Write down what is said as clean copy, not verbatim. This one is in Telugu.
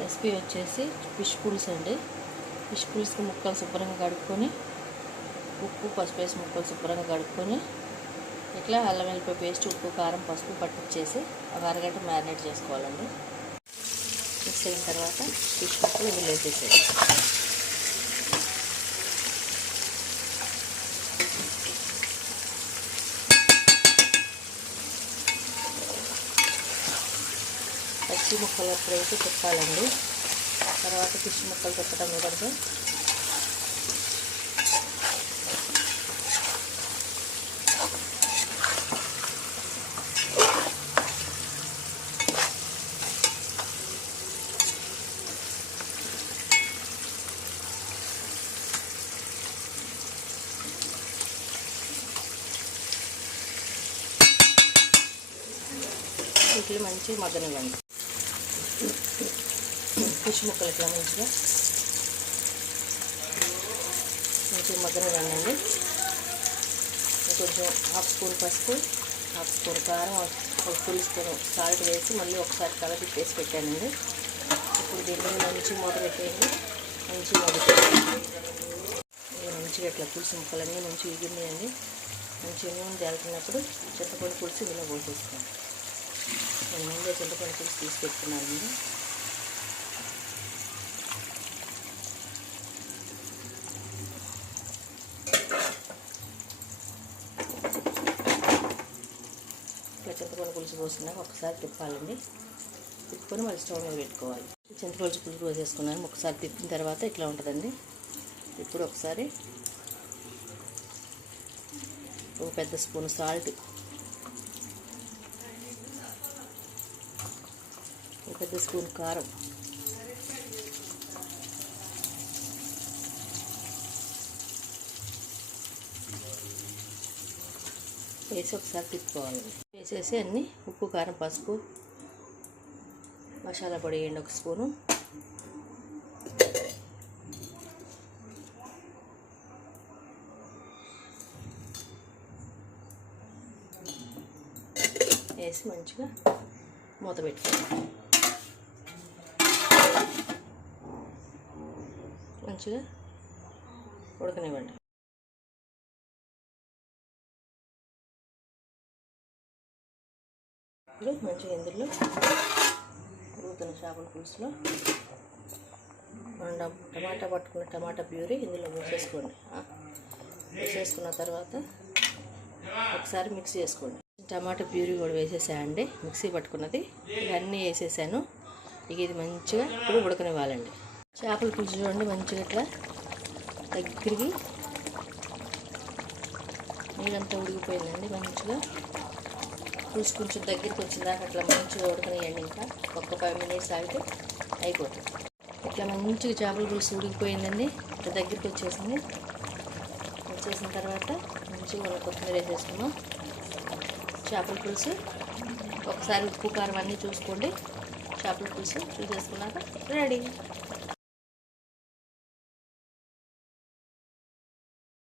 రెసిపీ వచ్చేసి ఫిష్ పులుసు అండి. ఫిష్ పులుసుకి ముక్కలు శుభ్రంగా కడుక్కొని ఉప్పు పసుపు వేసి ముక్కలు శుభ్రంగా కడుక్కొని ఇట్లా అల్లం వెల్లిపాయ పేస్ట్ ఉప్పు కారం పసుపు పట్టించేసి ఒక అరగంట మ్యారినేట్ చేసుకోవాలండి. మిక్స్ అయిన తర్వాత ఫిష్ ముక్కలు ఇందులో వేసేసేది. పచ్చి ముక్కలు ఎప్పుడైతే తిప్పాలండి. తర్వాత ఫిష్ ముక్కలు తిప్పడం కుదరదు. ఇట్లా మంచిగా మగ్గనివ్వండి. ఫిష్ ముక్కలు ఇట్లా మంచిగా మగ్గనివ్వండి. కొంచెం హాఫ్ స్పూన్ పసుపు, హాఫ్ స్పూన్ కారం, ఒక ఫుల్ స్పూన్ సాల్ట్ వేసి మళ్ళీ ఒకసారి కలిపి వేసి పెట్టానండి. ఇప్పుడు దీన్ని మంచిగా మూత పెట్టేయండి. మంచిగా మంచిగా ఇట్లా పులుసు ముక్కలన్నీ మంచిగా ఇగినాయండి. మంచిగా నూనె తేలుతున్నప్పుడు చింతపండు పులుసు ఇందులో పోసేస్తాను. నేను ముందే చింతపండు పులుసు తీసి పెట్టుకున్నానండి. చింతపండు పులుసు పోసినాక ఒకసారి తిప్పాలండి. తిప్పుకొని మళ్ళీ స్టవ్ మీద పెట్టుకోవాలి. చింతపండు పులుసు పోసేసుకున్నాను. ఒకసారి తిప్పిన తర్వాత ఇట్లా ఉంటుందండి. ఇప్పుడు ఒకసారి ఒక పెద్ద స్పూన్ సాల్ట్, ఒక పెద్ద స్పూన్ కారం, వేసి ఒకసారి తిప్పుకోవాలి. వేసేసి అన్నీ ఉప్పు కారం పసుపు మసాలా పొడి వేయండి. ఒక స్పూను వేసి మంచిగా మూత పెట్టుకోండి. మంచిగా ఉడకనివ్వండి. మంచిగా ఇందులో ఉడుకుతున్న చేపల పులుసులో మనం టమాటా పట్టుకున్న టమాటా ప్యూరీ ఇందులో వేసేసుకోండి. వేసేసుకున్న తర్వాత ఒకసారి మిక్స్ చేసుకోండి. టమాటా ప్యూరీ కూడా వేసేసాయండి. మిక్సీ పట్టుకున్నది ఇవన్నీ వేసేసాను. ఇక ఇది మంచిగా ఇప్పుడు ఉడకనివ్వాలండి. చేపల పులుసు చూడండి మంచిగా ఇట్లా దగ్గరికి నీళ్ళంతా ఉడికిపోయిందండి. మంచిగా పులుసు కొంచెం దగ్గరికి వచ్చిన దాకా అట్లా మంచిగా ఉడకనియండి. ఇంకా ఒక 5 మినిట్స్ ఆగితే అయిపోతుంది. ఇట్లా మంచిగా చేపల పులుసు ఉడికిపోయిందండి. ఇట్లా దగ్గరికి వచ్చేసింది. వచ్చేసిన తర్వాత మంచిగా మనం కొత్తిమీర వేసేసుకున్నాం. చేపల పులుసు ఒకసారి ఉప్పు కారం అన్నీ చూసుకోండి. చేపల పులుసు చూసేసుకున్నాక రెడీ.